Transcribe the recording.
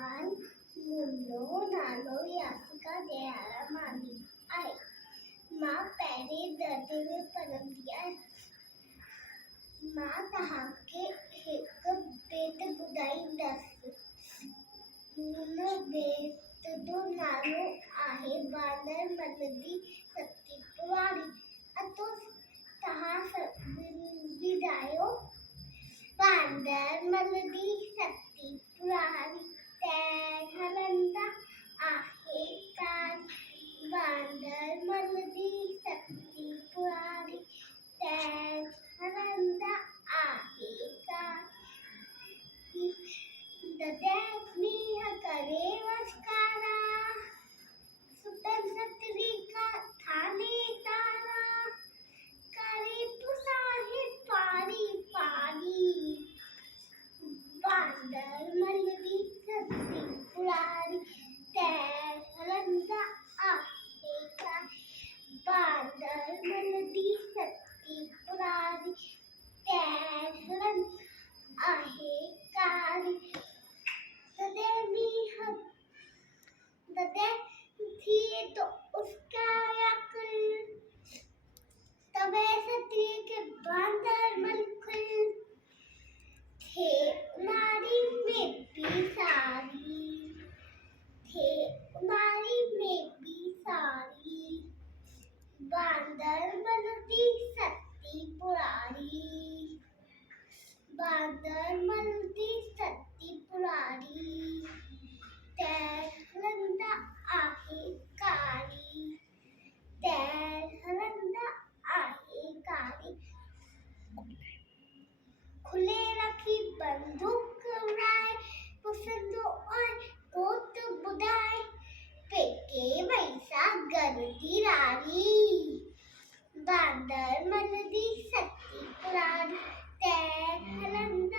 लहान मुलं नालो याशिका दयारामानी आहे. माँ पहले दर्द में पनप दिया है. माँ तहाके एक बेट बुदाई दस. बेट दो नालो आहे बांदर मलदी सत्ती पुरारी. अतो तहा विदायो बांदर मलदी सत्ती पुरारी. हलंदा आहे कार बांदर मलदी सत्ती पुरारी. हलंदा आहे कार ददैनी करे वस्कारा. सुतन सतरी का थाने सारा. करे पुसाहे पारी पारी. बांदर मलदी सत्ती पुरारी. हलंदा आहे कार बांदर मलदी सत्ती पुरारी. हलंदा आहे कारी. ददे थी तो उसका अकल. तबे सती के बांदर मलकुल. थे नारी में भी सारी. थे नारी में भी सारी. बांदर मलदी सत्ती पुरारी. बांदर मलदी सत्ती पुरारी. हलंदा आहे कारी. हलंदा आहे कारी. खुले रखी बंदूक उड़ाए. पुसंदो और कोत बुदाए. पेके वैसा गर्दी रारी. बांदर मलदी सत्ती पुरारी. हलंदा